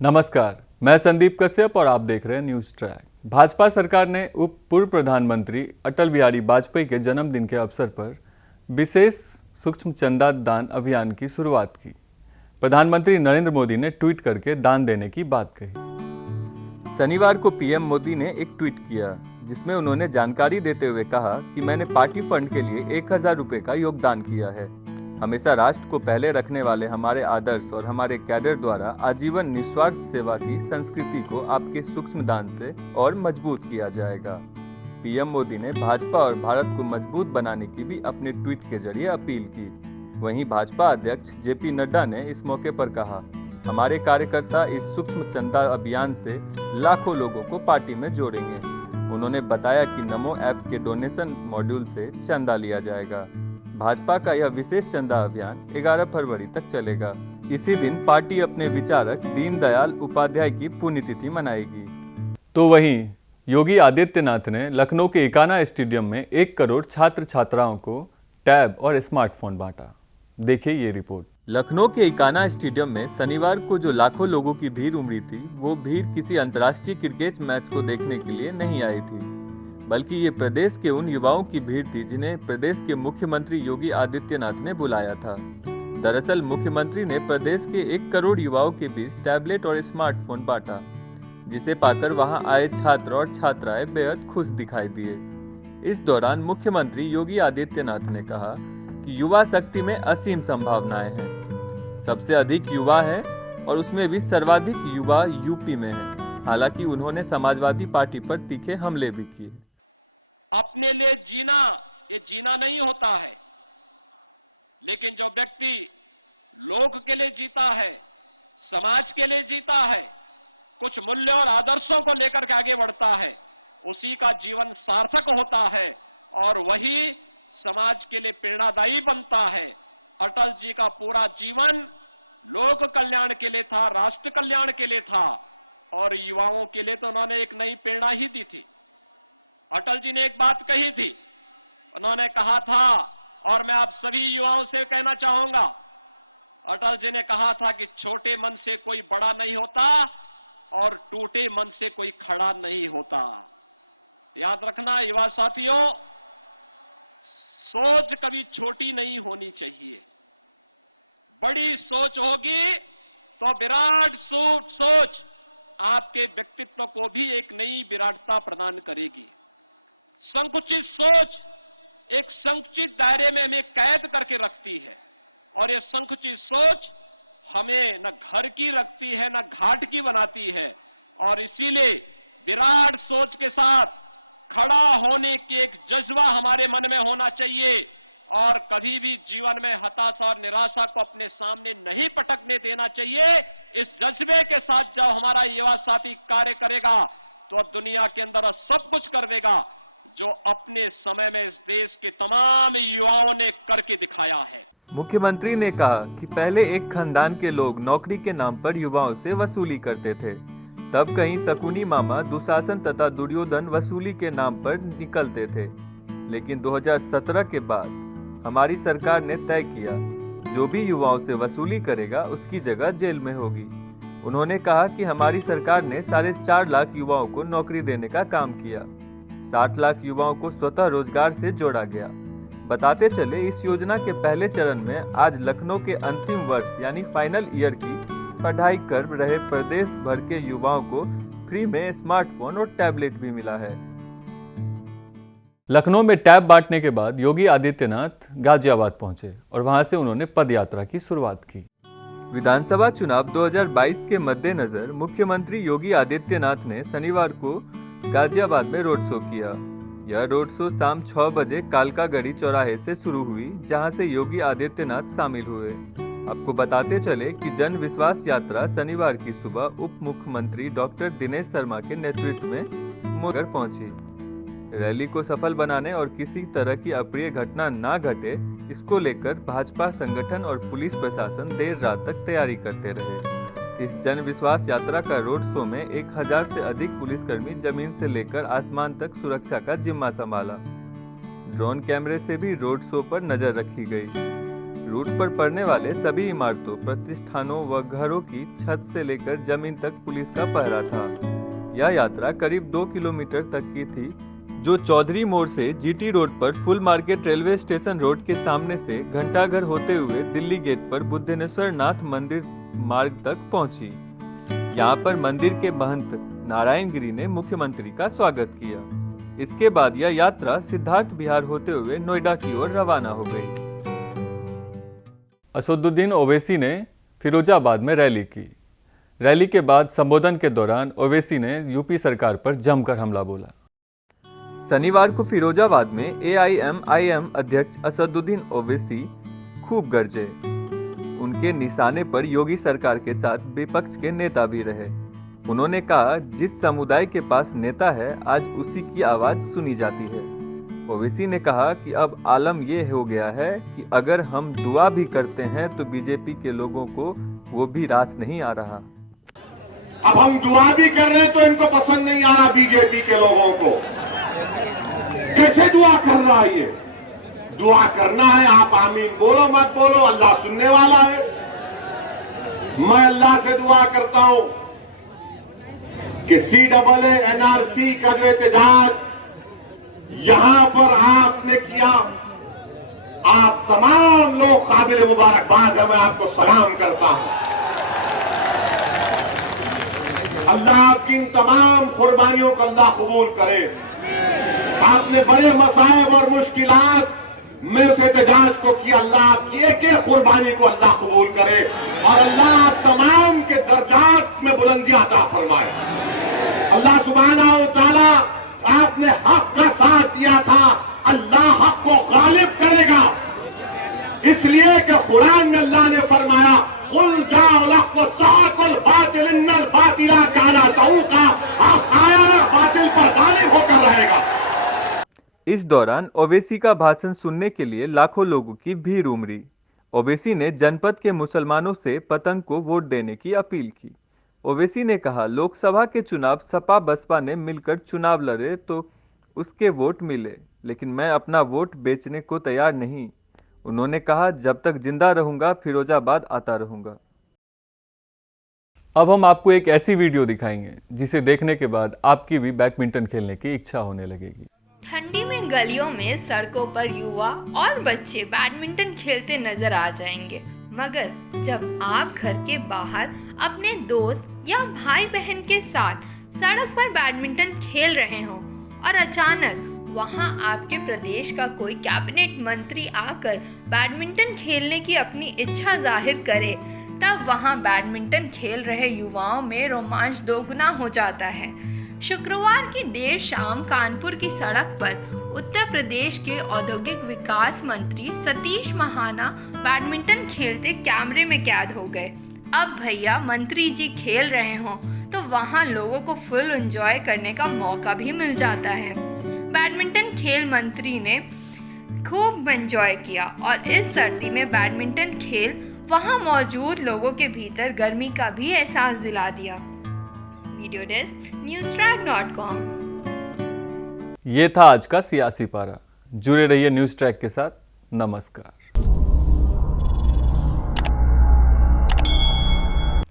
नमस्कार, मैं संदीप कश्यप और आप देख रहे हैं न्यूज ट्रैक। भाजपा सरकार ने पूर्व प्रधानमंत्री अटल बिहारी वाजपेयी के जन्मदिन के अवसर पर विशेष सूक्ष्म चंदा दान अभियान की शुरुआत की। प्रधानमंत्री नरेंद्र मोदी ने ट्वीट करके दान देने की बात कही। शनिवार को पीएम मोदी ने एक ट्वीट किया जिसमें उन्होंने जानकारी देते हुए कहा कि मैंने पार्टी फंड के लिए 1000 रुपये का योगदान किया है। हमेशा राष्ट्र को पहले रखने वाले हमारे आदर्श और हमारे कैडर द्वारा आजीवन निस्वार्थ सेवा की संस्कृति को आपके सूक्ष्म दान से और मजबूत किया जाएगा। पीएम मोदी ने भाजपा और भारत को मजबूत बनाने की भी अपने ट्वीट के जरिए अपील की। वहीं भाजपा अध्यक्ष जेपी नड्डा ने इस मौके पर कहा, हमारे कार्यकर्ता इस सूक्ष्म चंदा अभियान से लाखों लोगों को पार्टी में जोड़ेंगे। उन्होंने बताया कि नमो ऐप के डोनेशन मॉड्यूल से चंदा लिया जाएगा। भाजपा का यह विशेष चंदा अभियान 11 फरवरी तक चलेगा। इसी दिन पार्टी अपने विचारक दीनदयाल उपाध्याय की पुण्यतिथि मनाएगी। तो वहीं योगी आदित्यनाथ ने लखनऊ के इकाना स्टेडियम में 1 करोड़ छात्र छात्राओं को टैब और स्मार्टफोन बांटा। देखिए ये रिपोर्ट। लखनऊ के इकाना स्टेडियम में शनिवार को जो लाखों लोगों की भीड़ उमड़ी थी, वो भीड़ किसी अंतर्राष्ट्रीय क्रिकेट मैच को देखने के लिए नहीं आई थी, बल्कि ये प्रदेश के उन युवाओं की भीड़ थी जिन्हें प्रदेश के मुख्यमंत्री योगी आदित्यनाथ ने बुलाया था। दरअसल मुख्यमंत्री ने प्रदेश के 1 करोड़ युवाओं के बीच टैबलेट और स्मार्टफोन बांटा, जिसे पाकर वहां आए छात्र और छात्राएं बेहद खुश दिखाई दिए। इस दौरान मुख्यमंत्री योगी आदित्यनाथ ने कहा कि युवा शक्ति में असीम संभावनाएं हैं। सबसे अधिक युवा है और उसमें भी सर्वाधिक युवा यूपी में है। हालांकि उन्होंने समाजवादी पार्टी पर तीखे हमले भी किए। अपने लिए जीना ये जीना नहीं होता है, लेकिन जो व्यक्ति लोक के लिए जीता है, समाज के लिए जीता है, कुछ मूल्य और आदर्शों को लेकर के आगे बढ़ता है, उसी का जीवन सार्थक होता है और वही समाज के लिए प्रेरणादायी बनता है। अटल जी का पूरा जीवन लोक कल्याण के लिए था, राष्ट्र कल्याण के लिए था और युवाओं के लिए तो उन्होंने एक नई प्रेरणा ही दी थी। अटल जी ने एक बात कही थी, उन्होंने कहा था और मैं आप सभी युवाओं से कहना चाहूंगा, अटल जी ने कहा था कि छोटे मन से कोई बड़ा नहीं होता और टूटे मन से कोई खड़ा नहीं होता। याद रखना युवा साथियों, सोच कभी छोटी नहीं होनी चाहिए। बड़ी सोच होगी तो विराट सोच आपके व्यक्तित्व को भी एक नई विराटता प्रदान करेगी। संकुचित सोच एक संकुचित दायरे में हमें कैद करके रखती है और ये संकुचित सोच हमें न घर की रखती है न घाट की बनाती है। और इसीलिए विराट सोच के साथ खड़ा होने की एक जज्बा हमारे मन में होना चाहिए और कभी भी जीवन में हताशा और निराशा को अपने सामने नहीं पटकने देना चाहिए। इस जज्बे के साथ जब हमारा युवा साथी कार्य करेगा तो दुनिया के अंदर सब कुछ कर देगा जो अपने समय में इस देश के तमाम युवाओं ने करके दिखाया है। मुख्यमंत्री ने कहा कि पहले एक खानदान के लोग नौकरी के नाम पर युवाओं से वसूली करते थे, तब कहीं शकुनी मामा दुशासन तथा दुर्योधन वसूली के नाम पर निकलते थे। लेकिन 2017 के बाद हमारी सरकार ने तय किया, जो भी युवाओं से वसूली करेगा उसकी जगह जेल में होगी। उन्होंने कहा कि हमारी सरकार ने 4.5 लाख युवाओं को नौकरी देने का काम किया। 60 लाख युवाओं को स्वतः रोजगार से जोड़ा गया। बताते चले, इस योजना के पहले चरण में आज लखनऊ के अंतिम वर्ष यानी फाइनल ईयर की पढ़ाई कर रहे प्रदेश भर के युवाओं को फ्री में स्मार्टफोन और टैबलेट भी मिला है। लखनऊ में टैब बांटने के बाद योगी आदित्यनाथ गाजियाबाद पहुंचे और वहां से उन्होंने पद यात्रा की शुरुआत की। विधानसभा चुनाव 2022 के मद्देनजर मुख्यमंत्री योगी आदित्यनाथ ने शनिवार को गाजियाबाद में रोड शो किया। यह रोड शो शाम 6 बजे कालकागढ़ी चौराहे से शुरू हुई, जहां से योगी आदित्यनाथ शामिल हुए। आपको बताते चले कि जन विश्वास यात्रा शनिवार की सुबह उप मुख्यमंत्री डॉक्टर दिनेश शर्मा के नेतृत्व में मुंगेर पहुंची। रैली को सफल बनाने और किसी तरह की अप्रिय घटना न घटे, इसको लेकर भाजपा संगठन और पुलिस प्रशासन देर रात तक तैयारी करते रहे। इस जन विश्वास यात्रा का रोड शो में 1000 से अधिक पुलिसकर्मी जमीन से लेकर आसमान तक सुरक्षा का जिम्मा संभाला। ड्रोन कैमरे से भी रोड शो पर नजर रखी गई। रूट पर पड़ने वाले सभी इमारतों, प्रतिष्ठानों व घरों की छत से लेकर जमीन तक पुलिस का पहरा था। यह यात्रा करीब 2 किलोमीटर तक की थी, जो चौधरी मोड़ से जीटी रोड पर full market railway station road के सामने से घंटाघर होते हुए दिल्ली गेट पर बुद्धेश्वर नाथ मंदिर मार्ग तक पहुंची। यहाँ पर मंदिर के महंत नारायण गिरी ने मुख्यमंत्री का स्वागत किया। इसके बाद यह यात्रा सिद्धार्थ विहार होते हुए नोएडा की ओर रवाना हो गई। असदुद्दीन ओवैसी ने फिरोजाबाद में रैली की। रैली के बाद संबोधन के दौरान ओवैसी ने यूपी सरकार पर जमकर हमला बोला। शनिवार को फिरोजाबाद में AIMIM अध्यक्ष असदुद्दीन ओवैसी खूब गरजे। उनके निशाने पर योगी सरकार के साथ विपक्ष के नेता भी रहे। उन्होंने कहा, जिस समुदाय के पास नेता है आज उसी की आवाज सुनी जाती है। ओवैसी ने कहा कि अब आलम यह हो गया है कि अगर हम दुआ भी करते हैं तो बीजेपी के लोगों को वो भी रास नहीं आ रहा। अब हम दुआ भी कर रहे हैं तो इनको पसंद नहीं आ रहा बीजेपी के लोगों को। कैसे दुआ कर रहा है ये? दुआ करना है, आप आमीन बोलो मत बोलो, अल्लाह सुनने वाला है। मैं अल्लाह से दुआ करता हूं कि CAA NRC का जो एहतजाज यहां पर आपने किया, आप तमाम लोग काबिल मुबारकबाद है, मैं आपको सलाम करता हूं। अल्लाह आपकी इन तमाम कुर्बानियों को अल्लाह कबूल करे। आपने बड़े मसाइब और मुश्किलात में उस एहतजाज को किया, अल्लाह आपकी एक एक कुर्बानी को अल्लाह कबूल करे और अल्लाह आप तमाम के दर्जात में बुलंदियां अता फरमाए। अल्लाह सुब्हानहू व तआला, आपने हक का साथ दिया था, अल्लाह हक को गालिब करेगा। इसलिए कि कुरान में अल्लाह ने फरमाया, कुल जाओ लक व साकुल बातिल इन्नल बातिला काना सऊका, हक आया बातिल पर गालिब होकर रहेगा। इस दौरान ओवैसी का भाषण सुनने के लिए लाखों लोगों की भीड़ उमड़ी। ओवैसी ने जनपद के मुसलमानों से पतंग को वोट देने की अपील की। ओवैसी ने कहा, लोकसभा के चुनाव सपा बसपा ने मिलकर चुनाव लड़े तो उसके वोट मिले, लेकिन मैं अपना वोट बेचने को तैयार नहीं। उन्होंने कहा, जब तक जिंदा रहूंगा फिरोजाबाद आता रहूंगा। अब हम आपको एक ऐसी वीडियो दिखाएंगे जिसे देखने के बाद आपकी भी बैडमिंटन खेलने की इच्छा होने लगेगी। ठंडी में गलियों में सड़कों पर युवा और बच्चे बैडमिंटन खेलते नजर आ जाएंगे, मगर जब आप घर के बाहर अपने दोस्त या भाई बहन के साथ सड़क पर बैडमिंटन खेल रहे हो और अचानक वहां आपके प्रदेश का कोई कैबिनेट मंत्री आकर बैडमिंटन खेलने की अपनी इच्छा जाहिर करे, तब वहां बैडमिंटन खेल रहे युवाओं में रोमांच दोगुना हो जाता है। शुक्रवार की देर शाम कानपुर की सड़क पर उत्तर प्रदेश के औद्योगिक विकास मंत्री सतीश महाना बैडमिंटन खेलते कैमरे में कैद हो गए। अब भैया मंत्री जी खेल रहे हों तो वहां लोगों को फुल एंजॉय करने का मौका भी मिल जाता है। बैडमिंटन खेल मंत्री ने खूब एंजॉय किया और इस सर्दी में बैडमिंटन खेल वहां मौजूद लोगों के भीतर गर्मी का भी एहसास दिला दिया। Video desk newstrack.com। ये था आज का सियासी पारा। जुड़े रहिए न्यूज़ ट्रैक के साथ। नमस्कार।